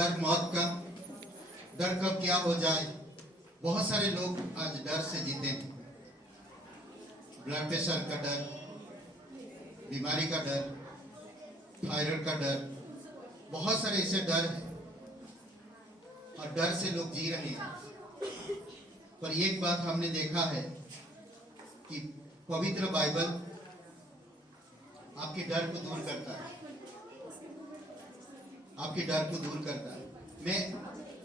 डर मौत का, डर कब क्या हो जाए। बहुत सारे लोग आज डर से जीते हैं। ब्लड प्रेशर का डर, बीमारी का डर, थायराइड का डर, बहुत सारे ऐसे डर हैं और डर से लोग जी रहे हैं। पर एक बात हमने देखा है कि पवित्र बाइबल आपके डर को दूर करता है, आपके डर को दूर करता है। मैं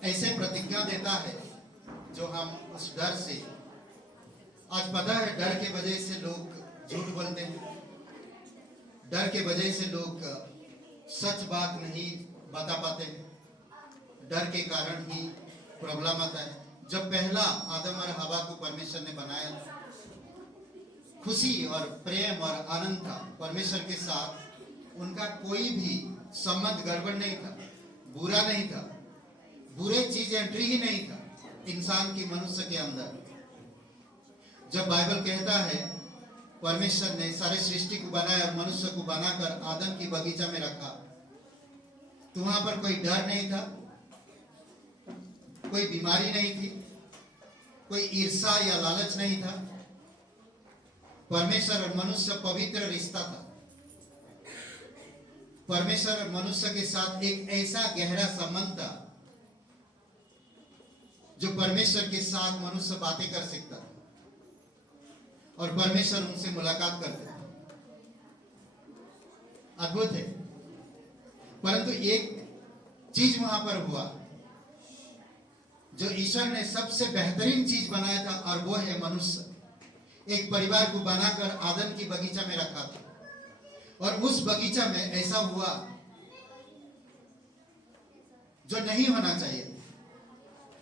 ऐसे प्रतिज्ञा देता है जो हम उस डर से, आज पता है डर के वजह से लोग झूठ बोलते हैं, डर के वजह से लोग सच बात नहीं बता पाते, डर के कारण ही प्रॉब्लम आता है। जब पहला आदम और हवा को परमेश्वर ने बनाया, खुशी और प्रेम और आनंद था परमेश्वर के साथ, उनका कोई भी संबंध गड़बड़ नहीं था, बुरा नहीं था, बुरे चीज एंट्री ही नहीं था इंसान की, मनुष्य के अंदर। जब बाइबल कहता है परमेश्वर ने सारे सृष्टि को बनाया, मनुष्य को बनाकर आदम की बगीचा में रखा, तो वहां पर कोई डर नहीं था, कोई बीमारी नहीं थी, कोई ईर्ष्या या लालच नहीं था। परमेश्वर और मनुष्य पवित्र रिश्ता था। परमेश्वर और मनुष्य के साथ एक ऐसा गहरा संबंध था जो परमेश्वर के साथ मनुष्य बातें कर सकता था और परमेश्वर उनसे मुलाकात करते थे। अद्भुत है। परंतु एक चीज वहां पर हुआ जो ईश्वर ने सबसे बेहतरीन चीज बनाया था, और वो है मनुष्य। एक परिवार को बनाकर आदम की बगीचा में रखा था, और उस बगीचा में ऐसा हुआ जो नहीं होना चाहिए।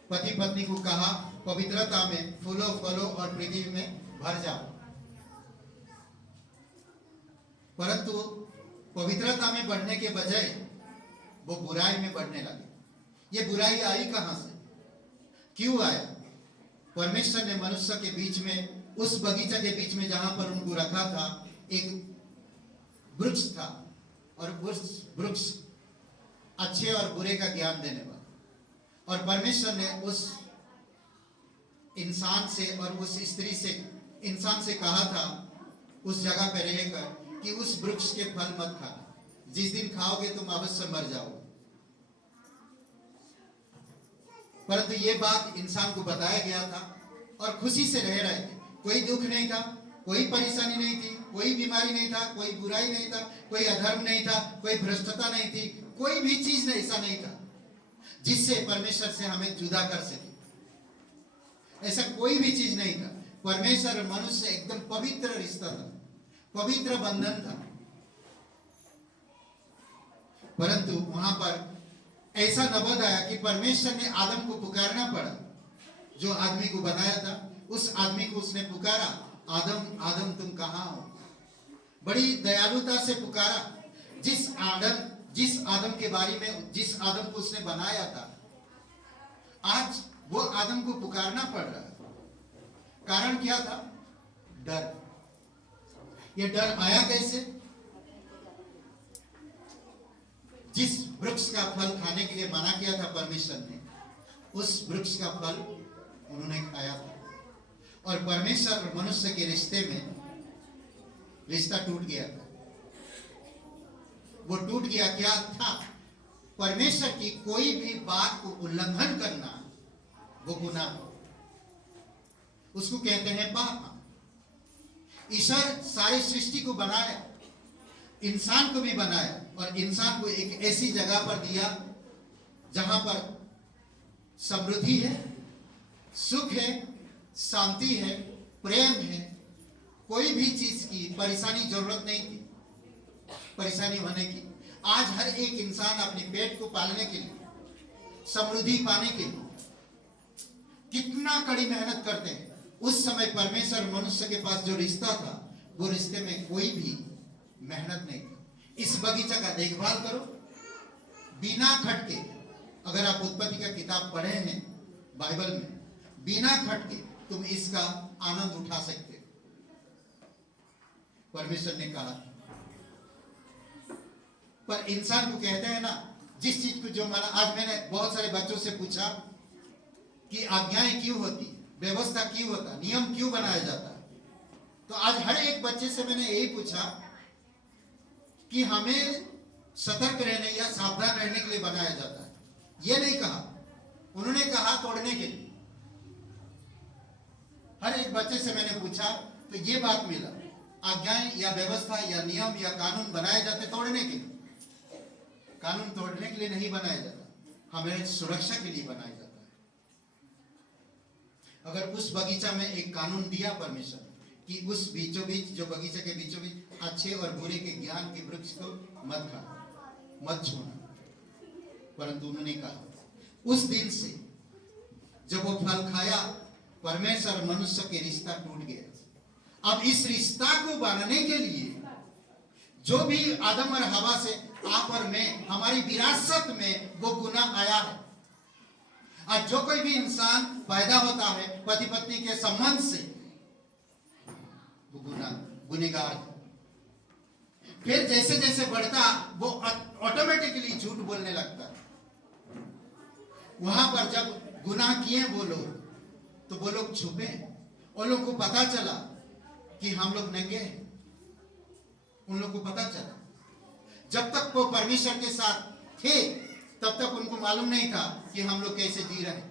पति पत्नी को कहा पवित्रता में फूलों फलों और पृथ्वी में भर जाओ, परंतु पवित्रता में बढ़ने के बजाय वो बुराई में बढ़ने लगे। ये बुराई आई कहां से, क्यों आया? परमेश्वर ने मनुष्य के बीच में, उस बगीचा के बीच में जहां पर उनको रखा था, एक वृक्ष था, और वृक्ष अच्छे और बुरे का ज्ञान देने वाला। और परमेश्वर ने उस इंसान से और उस स्त्री से, इंसान से कहा था उस जगह पर रहकर कि उस वृक्ष के फल मत खाना, जिस दिन खाओगे तुम अवश्य मर जाओगे। परंतु ये बात इंसान को बताया गया था और खुशी से रह रहे थे। कोई दुख नहीं था, कोई परेशानी नहीं थी, कोई बीमारी नहीं था, कोई बुराई नहीं था, कोई अधर्म नहीं था, कोई भ्रष्टता नहीं थी, कोई भी चीज ऐसा नहीं था जिससे परमेश्वर से हमें जुदा कर सके। ऐसा कोई भी चीज नहीं था। परमेश्वर और मनुष्य एकदम पवित्र रिश्ता था, पवित्र बंधन था। परंतु वहां पर ऐसा नबद आया कि परमेश्वर ने आदम को पुकारना पड़ा। जो आदमी को बनाया था, उस आदमी को उसने पुकारा, आदम आदम तुम कहां हो? बड़ी दयालुता से पुकारा। जिस आदम के बारे में, जिस आदम को उसने बनाया था, आज वो आदम को पुकारना पड़ रहा है। कारण क्या था? डर। ये डर आया कैसे? जिस वृक्ष का फल खाने के लिए मना किया था परमेश्वर ने, उस वृक्ष का फल उन्होंने खाया था, और परमेश्वर और मनुष्य के रिश्ते में रिश्ता टूट गया था। वो टूट गया क्या था? परमेश्वर की कोई भी बात को उल्लंघन करना, वो गुनाह, उसको कहते हैं पाप। ईश्वर सारी सृष्टि को बनाया, इंसान को भी बनाया, और इंसान को एक ऐसी जगह पर दिया जहां पर समृद्धि है, सुख है, शांति है, प्रेम है। कोई भी चीज की परेशानी जरूरत नहीं थी, परेशानी होने की। आज हर एक इंसान अपने पेट को पालने के लिए, समृद्धि पाने के लिए कितना कड़ी मेहनत करते हैं। उस समय परमेश्वर मनुष्य के पास जो रिश्ता था, वो रिश्ते में कोई भी मेहनत नहीं थी। इस बगीचा का देखभाल करो बिना खटके। अगर आप उत्पत्ति का किताब पढ़े हैं बाइबल में, बिना खटके तुम इसका आनंद उठा सकते हो। परमेश्वर ने कहा। पर इंसान को कहते हैं ना, जिस चीज को जो माना, आज मैंने बहुत सारे बच्चों से पूछा कि आज्ञाएं क्यों होती, व्यवस्था क्यों होता, नियम क्यों बनाया जाता है। तो आज हर एक बच्चे से मैंने यही पूछा कि हमें सतर्क रहने या सावधान रहने के लिए बनाया जाता है। ये नहीं कहा, उन्होंने कहा तोड़ने के लिए। हर एक बच्चे से मैंने पूछा तो ये बात मिला, आज्ञाएं या व्यवस्था या नियम या कानून बनाए जाते तोड़ने के लिए। कानून तोड़ने के लिए नहीं बनाया जाता, हमें सुरक्षा के लिए बनाया जाता है। अगर उस बगीचा में एक कानून दिया परमेश्वर कि उस बीचों बीच, जो बगीचे के बीचों बीच अच्छे और बुरे के ज्ञान के वृक्ष को मत खाना, मत छूना, परंतु उन्होंने कहा उस दिन से जब वो फल खाया, परमेश्वर और मनुष्य के रिश्ता टूट गया। अब इस रिश्ता को बनाने के लिए जो भी आदम और हवा से आप और मैं, हमारी विरासत में वो गुनाह आया है। और जो कोई भी इंसान पैदा होता है पति पत्नी के संबंध से, वो गुनहगार है। फिर जैसे जैसे बढ़ता वो ऑटोमेटिकली झूठ बोलने लगता है। वहां पर जब गुनाह किए वो लोग, तो वो लोग छुपे, उन लोग को पता चला कि हम लोग नंगे हैं। उन लोग को पता चला, जब तक वो परमेश्वर के साथ थे तब तक उनको मालूम नहीं था कि हम लोग कैसे जी रहे हैं।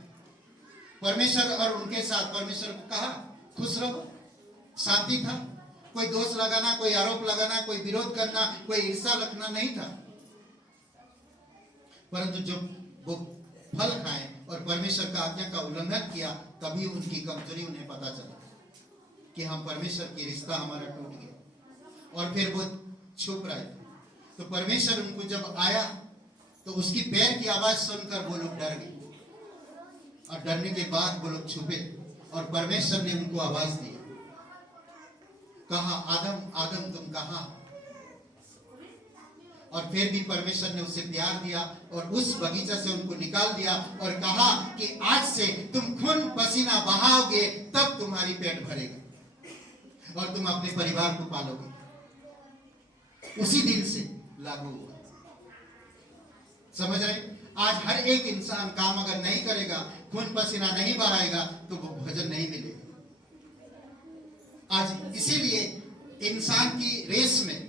परमेश्वर और उनके साथ, परमेश्वर को कहा खुश रहो, शांति था। कोई दोष लगाना, कोई आरोप लगाना, कोई विरोध करना, कोई ईर्ष्या रखना नहीं था। परंतु जब वो फल खाए और परमेश्वर का आज्ञा का उल्लंघन किया, तभी उनकी कमजोरी उन्हें पता चला कि हम परमेश्वर की रिश्ता हमारा टूट गया और फिर वो छुप रहे थे। तो परमेश्वर उनको जब आया तो उसकी पैर की आवाज सुनकर वो लोग डर गए और डरने के बाद वो लोग छुपे और परमेश्वर ने उनको आवाज दी, कहा आदम आदम तुम कहां। और फिर भी परमेश्वर ने उसे प्यार दिया और उस बगीचा से उनको निकाल दिया और कहा कि आज से तुम खून पसीना बहाओगे तब तुम्हारी पेट भरेगा और तुम अपने परिवार को पालोगे। उसी दिन से लागू हुआ। समझ रहे? आज हर एक इंसान काम अगर नहीं करेगा, खून पसीना नहीं बहाएगा, तो वो भोजन नहीं मिलेगा। आज इसीलिए इंसान की रेस में,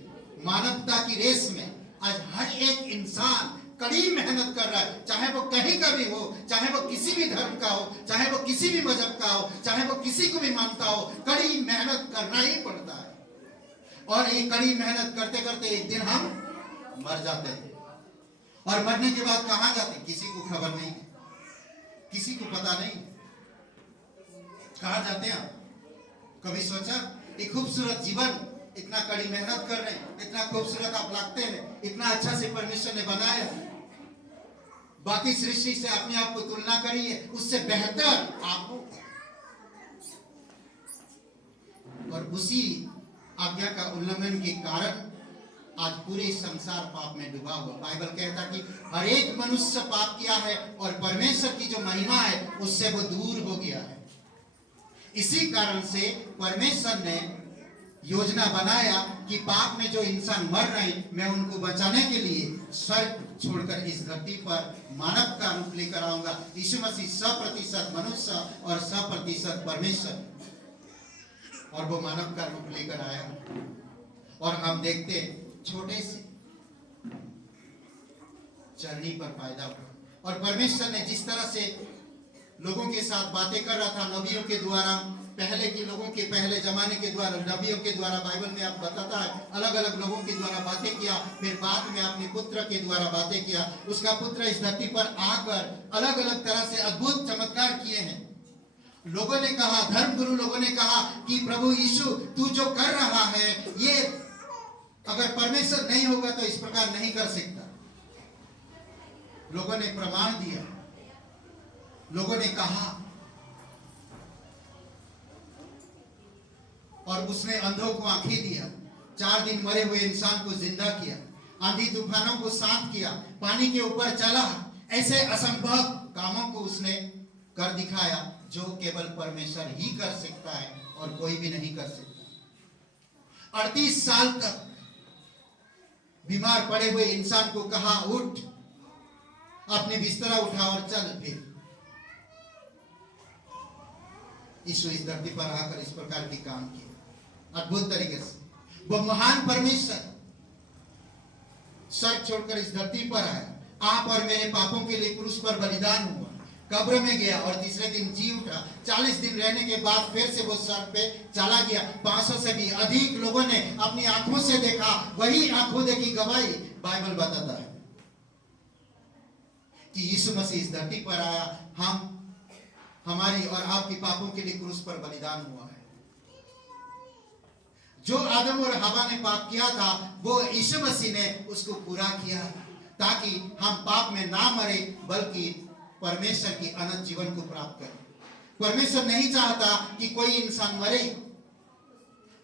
मानवता की रेस में आज हर एक इंसान कड़ी मेहनत कर रहा है, चाहे वो कहीं का भी हो, चाहे वो किसी भी धर्म का हो, चाहे वो किसी भी मजहब का हो, चाहे वो किसी को भी मानता हो, कड़ी मेहनत करना ही पड़ता है। और ये कड़ी मेहनत करते करते एक दिन हम मर जाते हैं और मरने के बाद कहां जाते हैं किसी को खबर नहीं, किसी को पता नहीं कहां जाते हैं। कभी सोचा? एक खूबसूरत जीवन, इतना कड़ी मेहनत कर रहे हैं, इतना खूबसूरत आप लगते हैं, इतना अच्छा से परमेश्वर ने बनाया है, बाकी सृष्टि से अपने आप को तुलना करिए, उससे बेहतर आप हो। और उसी आज्ञा का उल्लंघन के कारण आज पूरे संसार पाप में डूबा हुआ। बाइबल कहता कि हर एक मनुष्य पाप किया है और परमेश्वर की जो महिमा है उससे वो दूर हो गया है। इसी कारण से परमेश्वर ने योजना बनाया कि पाप में जो इंसान मर रहे हैं, मैं उनको बचाने के लिए स्वर्ग छोड़कर इस धरती पर मानव का रूप लेकर आऊंगा। यीशु मसीह 100% मनुष्य और 100% परमेश्वर, और वो मानव का रूप लेकर आया। और हम देखते छोटे से चरनी पर पैदा हुआ और परमेश्वर ने जिस तरह से लोगों के साथ बातें कर रहा था नबियों के द्वारा, पहले के लोगों के, पहले जमाने के द्वारा, नबियों के द्वारा, बाइबल में आप बताता है अलग अलग लोगों के द्वारा बातें किया, फिर बाद में अपने पुत्र के द्वारा बातें किया। उसका पुत्र इस धरती पर आकर अलग अलग तरह से अद्भुत चमत्कार किए हैं। लोगों ने कहा, धर्मगुरु लोगों ने कहा कि प्रभु यीशु तू जो कर रहा है ये अगर परमेश्वर नहीं होगा तो इस प्रकार नहीं कर सकता। लोगों ने प्रमाण दिया, लोगों ने कहा, और उसने अंधों को आंखें दिया, 4 दिन मरे हुए इंसान को जिंदा किया, आंधी तूफानों को शांत किया, पानी के ऊपर चला। ऐसे असंभव कामों को उसने कर दिखाया जो केवल परमेश्वर ही कर सकता है और कोई भी नहीं कर सकता। 38 साल तक बीमार पड़े हुए इंसान को कहा उठ, अपने बिस्तरा उठा और चल फिर। यीशु इस धरती पर आकर इस प्रकार के काम किए अद्भुत तरीके से। वो महान परमेश्वर स्वर्ग छोड़कर इस धरती पर आया, आप और मेरे पापों के लिए क्रूस पर बलिदान हुआ, कब्र में गया और तीसरे दिन जी उठा। 40 दिन रहने के बाद फिर से वो स्वर्ग पे चला गया। 500 से भी अधिक लोगों ने अपनी आंखों से देखा, वही आंखों देखी गवाही बाइबल बताता है कि यीशु मसीह इस धरती पर आया, हमारी और आपकी पापों के लिए क्रूस पर बलिदान हुआ है। जो आदम और हवा ने पाप किया था वो यीशु मसीह ने उसको पूरा किया, ताकि हम पाप में ना मरे बल्कि परमेश्वर की अनंत जीवन को प्राप्त करें। परमेश्वर नहीं चाहता कि कोई इंसान मरे,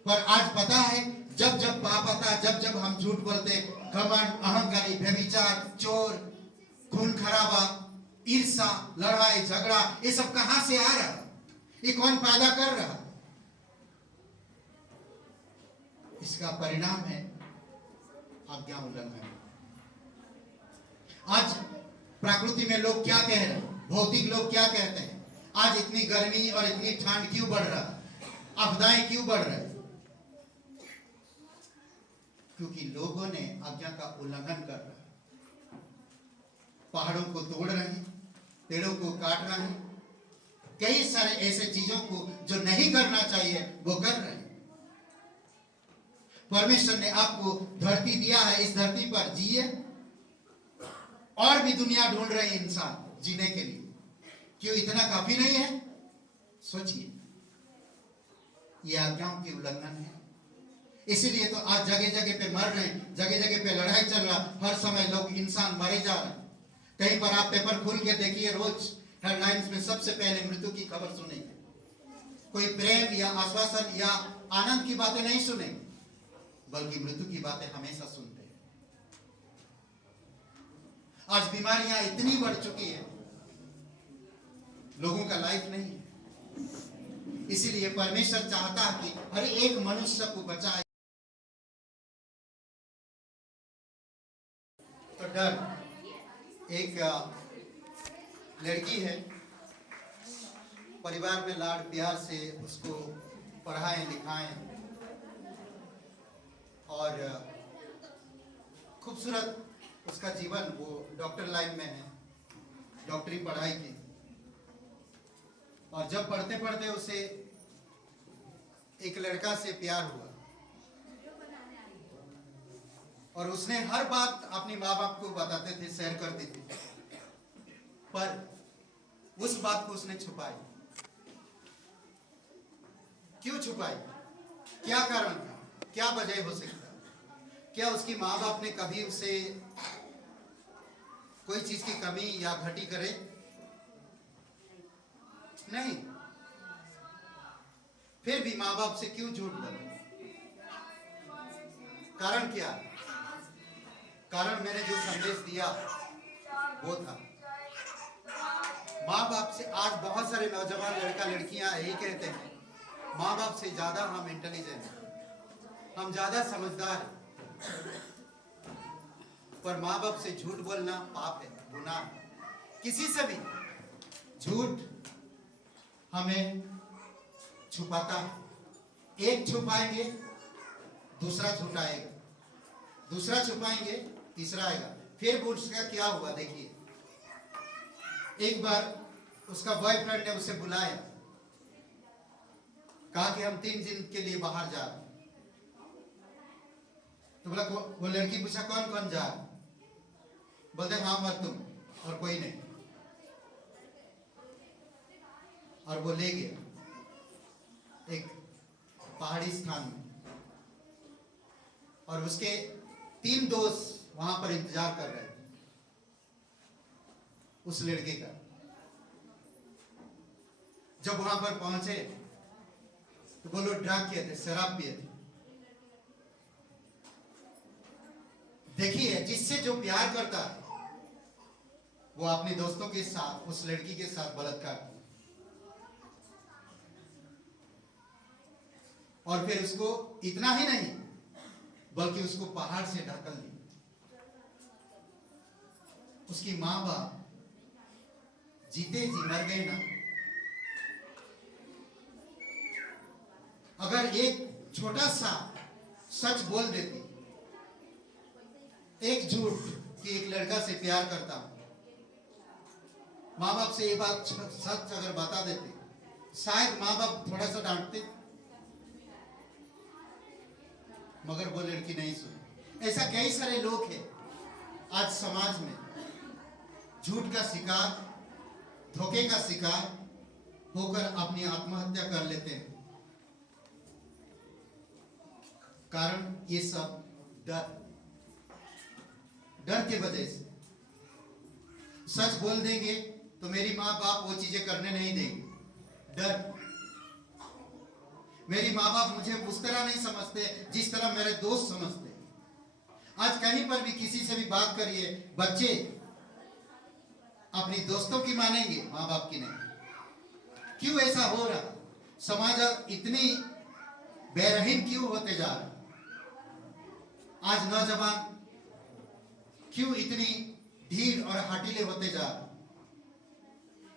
पर आज पता है जब जब पाप आता, जब जब हम झूठ बोलते, घमंड, अहंकारी, व्यभिचार, चोर, खून खराबा, ईर्ष्या, लड़ाई झगड़ा, ये सब कहां से आ रहा? ये कौन पैदा कर रहा? इसका परिणाम है आज्ञा उल्लंघन। आज प्रकृति में लोग क्या कह रहे हैं, भौतिक लोग क्या कहते हैं? आज इतनी गर्मी और इतनी ठंड क्यों बढ़ रहा? आपदाएं क्यों बढ़ रही? क्योंकि लोगों ने आज्ञा का उल्लंघन कर रहा है। पहाड़ों को तोड़ रहे हैं, पेड़ों को काट रहे हैं, कई सारे ऐसे चीजों को जो नहीं करना चाहिए वो कर रहे हैं। परमेश्वर ने आपको धरती दिया है, इस धरती पर जिए, और भी दुनिया ढूंढ रहे हैं इंसान जीने के लिए। क्यों इतना काफी नहीं है? सोचिए, ये आज्ञाओं की उल्लंघन है। इसीलिए तो आज जगह जगह पे मर रहे हैं, जगह जगह पे लड़ाई चल रहा, हर समय लोग इंसान मरे जा रहे हैं। कहीं पर आप पेपर खोल के देखिए, रोज हेडलाइंस में सबसे पहले मृत्यु की खबर सुनेंगे। कोई प्रेम या आश्वासन या आनंद की बातें नहीं सुनेंगे, बल्कि मृत्यु की बातें हमेशा सुनते हैं। आज बीमारियां इतनी बढ़ चुकी है, लोगों का लाइफ नहीं है। इसीलिए परमेश्वर चाहता है कि हर एक मनुष्य को बचाए। तो डर, एक लड़की है, परिवार में लाड़ प्यार से उसको पढ़ाएं लिखाएं और खूबसूरत उसका जीवन, वो डॉक्टर लाइन में है, डॉक्टरी पढ़ाई की। और जब पढ़ते पढ़ते उसे एक लड़का से प्यार हुआ और उसने हर बात अपने माँ बाप को बताते थे, शेयर करती थी, पर उस बात को उसने छुपाई। क्यों छुपाई? क्या कारण था? क्या वजह हो सकता? क्या उसकी माँ बाप ने कभी उसे कोई चीज की कमी या घटी करे? नहीं। फिर भी माँ बाप से क्यों झूठ बोले? कारण क्या? कारण मैंने जो संदेश दिया वो था। माँ बाप से आज बहुत सारे नौजवान लड़का लड़कियां यही कहते हैं, माँ बाप से ज्यादा हम इंटेलिजेंट हैं, हम ज्यादा समझदार हैं। पर माँ बाप से झूठ बोलना पाप है, गुनाह है। किसी से भी झूठ हमें छुपाता है। एक छुपाएंगे दूसरा छुपाएगा, दूसरा छुपाएंगे तीसरा आएगा। फिर उसका क्या हुआ देखिए, एक बार उसका बॉयफ्रेंड ने उसे बुलाया, कहा कि हम 3 दिन के लिए बाहर जा रहे हैं। तो बोला, वो लड़की पूछा कौन कौन जा रहा? बोलते हम और तुम और कोई नहीं। और वो ले गया एक पहाड़ी स्थान में, और उसके 3 दोस्त वहां पर इंतजार कर रहे थे उस लड़के का। जब वहां पर पहुंचे तो वो लोग ड्रग किए थे, शराब पिए थे। देखिए, जिससे जो प्यार करता है वो अपने दोस्तों के साथ उस लड़की के साथ बलात्कार किया, और फिर उसको इतना ही नहीं बल्कि उसको पहाड़ से ढकल दिया। उसकी माँ बाप जीते जी मर गए ना, अगर एक छोटा सा सच बोल देती, एक झूठ कि एक लड़का से प्यार करता हूं, माँ बाप से ये बात सच अगर बता देते, शायद माँ बाप थोड़ा सा डांटते, मगर वो लड़की नहीं सुनी। ऐसा कई सारे लोग हैं आज समाज में, झूठ का शिकार, धोखे का शिकार होकर अपनी आत्महत्या कर लेते हैं। कारण ये सब डर के वजह से। सच बोल देंगे तो मेरी माँ बाप वो चीजें करने नहीं देंगे, डर। मेरी माँ बाप मुझे उस तरह नहीं समझते जिस तरह मेरे दोस्त समझते। आज कहीं पर भी किसी से भी बात करिए, बच्चे अपनी दोस्तों की मानेंगे, माँ बाप की नहीं। क्यों ऐसा हो रहा? समाज इतनी बेरहम क्यों होते जा रहा? आज नौजवान क्यों इतनी ढीठ और हठीले होते जा रहे?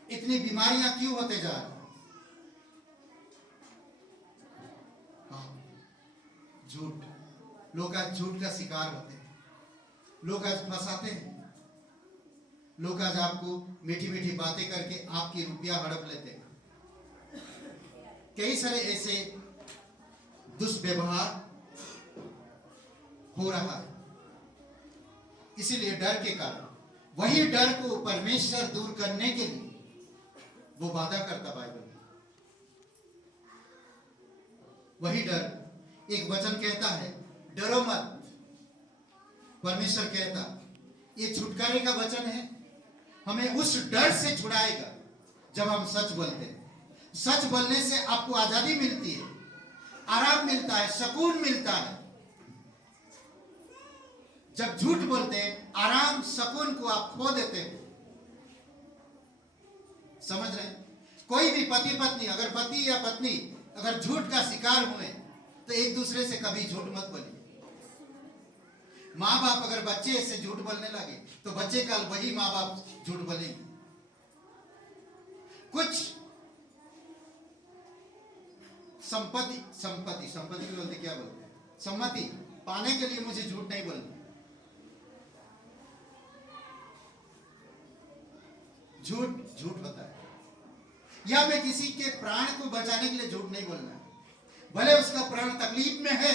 इतनी बीमारियां क्यों होते जा रही? झूठ। लोग आज झूठ का शिकार होते हैं, लोग आज फंसाते हैं, लोग आज आपको मीठी मीठी बातें करके आपकी रुपया हड़प लेते हैं। कई सारे ऐसे दुष्व्यवहार हो रहा है। इसीलिए डर के कारण, वही डर को परमेश्वर दूर करने के लिए वो वादा करता बाइबल में। वही डर, एक वचन कहता है डरो मत। परमेश्वर कहता ये छुटकारे का वचन है, हमें उस डर से छुड़ाएगा जब हम सच बोलते हैं। सच बोलने से आपको आजादी मिलती है, आराम मिलता है, सुकून मिलता है। जब झूठ बोलते हैं, आराम सुकून को आप खो देते हैं। समझ रहे हैं? कोई भी पति पत्नी, अगर पति या पत्नी अगर झूठ का शिकार हुए तो एक दूसरे से कभी झूठ मत बोलिए। माँ बाप अगर बच्चे से झूठ बोलने लगे तो बच्चे कल वही माँ बाप झूठ बोलेंगे। कुछ संपत्ति को बोलते, क्या बोलते हैं, सम्मति पाने के लिए मुझे झूठ नहीं बोलना। झूठ होता है। या मैं किसी के प्राण को बचाने के लिए झूठ नहीं बोलना है, भले उसका प्राण तकलीफ में है,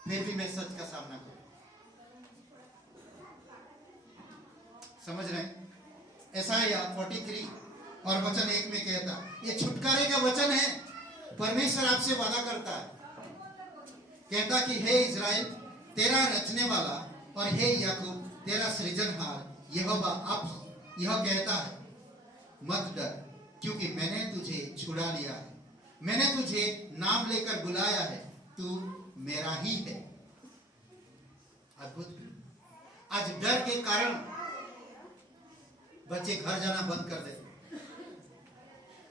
फिर भी मैं सच का सामना करूं। समझ रहे हैं? यशायाह 43 और वचन 1 में कहता, ये छुटकारे का वचन है। परमेश्वर आपसे वादा करता है, कहता कि हे इज़राइल तेरा रचने वाला और हे याकूब तेरा सृजनहार यहोवा अब यह कहता है, मत डर, क्योंकि मैंने तुझे छुड़ा लिया है, मैंने तुझे नाम लेकर बुलाया है, तू मेरा ही है। अद्भुत। आज डर के कारण बच्चे घर जाना बंद कर देते।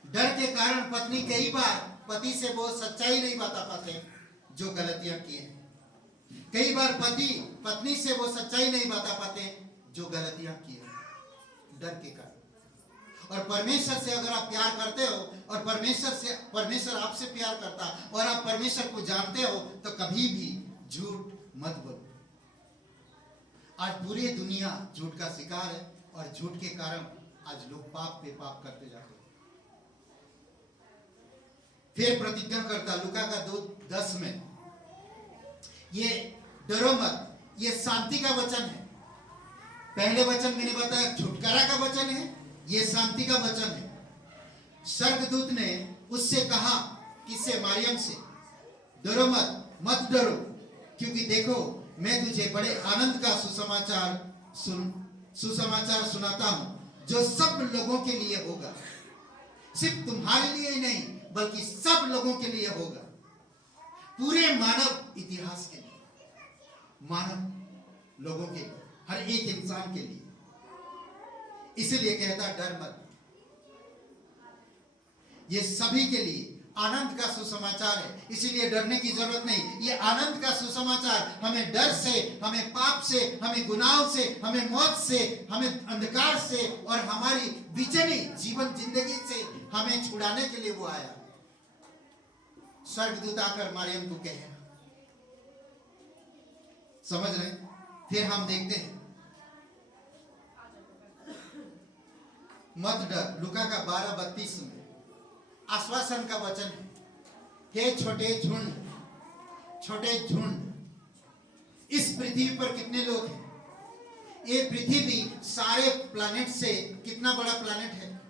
डर के कारण पत्नी कई बार पति से वो सच्चाई नहीं बता पाते जो गलतियां की हैं। कई बार पति पत्नी से वो सच्चाई नहीं बता पाते जो गलतियां की हैं, डर के कारण। और परमेश्वर से अगर आप प्यार करते हो और परमेश्वर आपसे प्यार करता और आप परमेश्वर को जानते हो तो कभी भी झूठ मत बोलो। आज पूरी दुनिया झूठ का शिकार है और झूठ के कारण आज लोग पाप पे पाप करते जाते हैं। फिर प्रतिज्ञा करता लूका का 2:10 में, ये डरो मत, ये शांति का वचन है। पहले वचन मैंने बताया छुटकारा का वचन है, ये शांति का वचन है। स्वर्गदूत ने उससे कहा, किससे? मरियम से, डरो मत डरो, क्योंकि देखो मैं तुझे बड़े आनंद का सुसमाचार सुनाता हूं जो सब लोगों के लिए होगा। सिर्फ तुम्हारे लिए ही नहीं बल्कि सब लोगों के लिए होगा, पूरे मानव इतिहास के लिए, मानव लोगों के लिए, हर एक इंसान के लिए। इसलिए कहता डर मत, ये सभी के लिए, आनंद का सुसमाचार है, इसीलिए डरने की जरूरत नहीं। ये आनंद का सुसमाचार हमें डर से, हमें पाप से, हमें गुनाहों से, हमें मौत से, हमें अंधकार से और हमारी बेचैनी जीवन जिंदगी से हमें छुड़ाने के लिए वो आया। स्वर्गदूत आकर मरियम को कहे, समझ रहे? फिर हम देखते हैं, मत डर, लूका का 12:32 में आश्वासन का वचन है, हे छोटे झुंड, छोटे झुंड। इस पृथ्वी पर कितने लोग हैं? ये पृथ्वी सारे प्लैनेट से कितना बड़ा प्लैनेट है?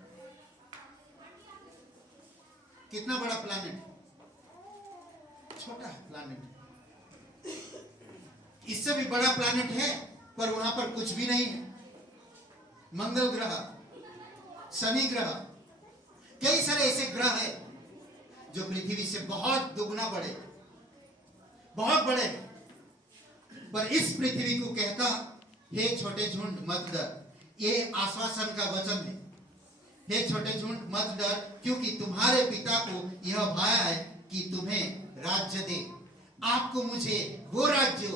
कितना बड़ा प्लैनेट है? छोटा है प्लैनेट। इससे भी बड़ा प्लैनेट है पर वहां पर कुछ भी नहीं है। मंगल ग्रह, शनि ग्रह, कई सारे ऐसे ग्रह हैं जो पृथ्वी से बहुत दुगना बड़े, बहुत बड़े। पर इस पृथ्वी को कहता, हे छोटे झुंड मत डर। ये आश्वासन का वचन है, हे छोटे झुंड मत डर, क्योंकि तुम्हारे पिता को यह भाया है कि तुम्हें राज्य दे। आपको मुझे वो राज्य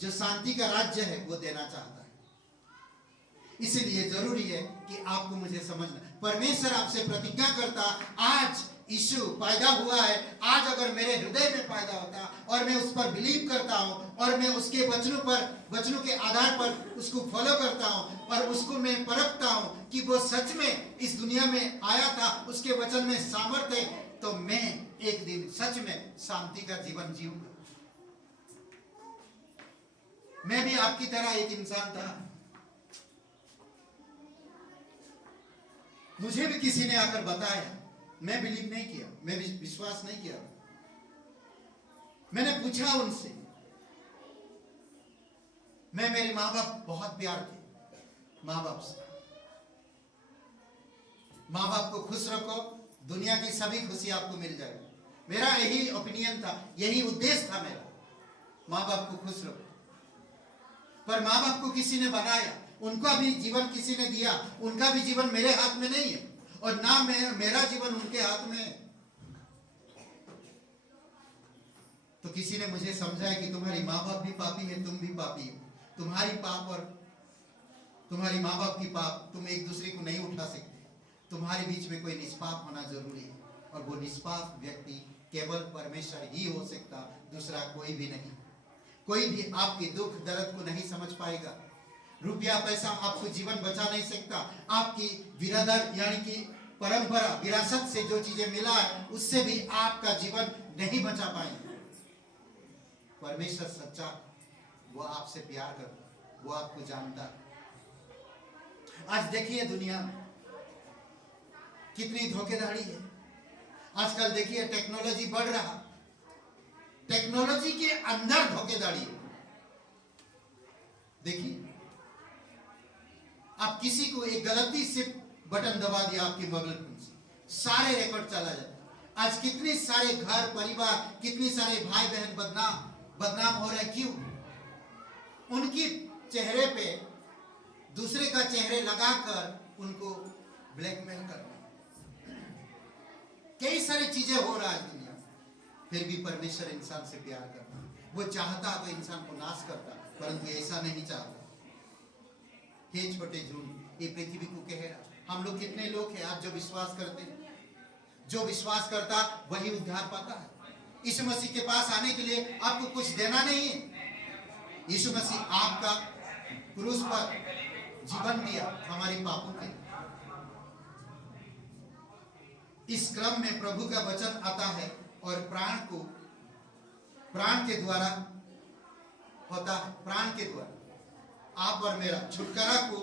जो शांति का राज्य है वो देना चाहता है। इसलिए जरूरी है कि आपको मुझे समझना। परमेश्वर आपसे प्रतिज्ञा करता, आज यीशु पैदा हुआ है, आज अगर मेरे हृदय में पैदा होता और मैं उस पर बिलीव करता हूँ और मैं उसके वचनों के आधार पर उसको फॉलो करता हूँ और उसको मैं परखता हूँ कि वो सच में इस दुनिया में आया था, उसके वचन में सामर्थ्य है, तो मैं एक दिन सच में शांति का जीवन जीऊंगा। मैं भी आपकी तरह एक इंसान था। मुझे भी किसी ने आकर बताया, मैं बिलीव नहीं किया, मैं विश्वास नहीं किया। मैंने पूछा उनसे, मेरे माँ बाप बहुत प्यार थे, माँ बाप से। माँ बाप को खुश रखो, दुनिया की सभी खुशी आपको मिल जाएगी। मेरा यही ओपिनियन था, यही उद्देश्य था मेरा, माँ बाप को खुश रखो। पर माँ बाप को किसी ने बनाया, उनका भी जीवन किसी ने दिया, उनका भी जीवन मेरे हाथ में नहीं है और ना मेरा जीवन उनके हाथ में है। तो किसी ने मुझे समझाया कि तुम्हारी माँ बाप भी पापी है, तुम भी पापी हो। तुम्हारी पाप और तुम्हारी माँ बाप की पाप तुम एक दूसरे को नहीं उठा सकते। तुम्हारे बीच में कोई निष्पाप होना जरूरी है और वो निष्पाप व्यक्ति केवल परमेश्वर ही हो सकता, दूसरा कोई भी नहीं। कोई भी आपके दुख दर्द को नहीं समझ पाएगा। रुपया पैसा आपको जीवन बचा नहीं सकता। आपकी विरादर यानी कि परंपरा विरासत से जो चीजें मिला है उससे भी आपका जीवन नहीं बचा पाएंगे। परमेश्वर सच्चा, वो आपसे प्यार करता, वो आपको जानता है। आज देखिए दुनिया में कितनी धोखेधड़ी है। आजकल देखिए टेक्नोलॉजी बढ़ रहा, टेक्नोलॉजी के अंदर धोखेधड़ी है। देखिए आप किसी को एक गलती से बटन दबा दिया आपके मोबाइल फोन से, सारे रिकॉर्ड चला जाता। आज कितने सारे घर परिवार, कितने सारे भाई बहन बदनाम हो रहे। क्यों? उनकी चेहरे पे दूसरे का चेहरे लगाकर उनको ब्लैकमेल करना। कई सारी चीजें हो रहा है दुनिया में, फिर भी परमेश्वर इंसान से प्यार करता। वो चाहता तो इंसान को नाश करता, परंतु ऐसा नहीं चाहता। हे छोटे झुंड, ये पृथ्वी को कह रहा, हम लोग कितने लोग हैं आज जो विश्वास करते हैं। जो विश्वास करता वही उद्धार पाता है। यीशु मसीह के पास आने के लिए आपको कुछ देना नहीं है। यीशु मसीह आपका क्रूस पर जीवन दिया हमारी पापों के। इस क्रम में प्रभु का वचन आता है और प्राण के द्वारा होता है। प्राण के द्वारा आप और मेरा छुटकारा को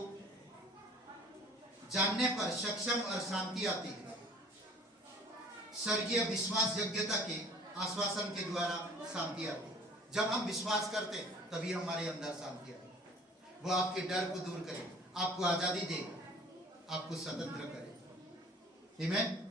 जानने पर सक्षम और शांति आती है। स्वर्गीय विश्वास योग्यता के आश्वासन के द्वारा शांति आती है। जब हम विश्वास करते हैं तभी हमारे अंदर शांति आती है। वो आपके डर को दूर करेगा, आपको आजादी देगा, आपको स्वतंत्र करेगा। आमीन।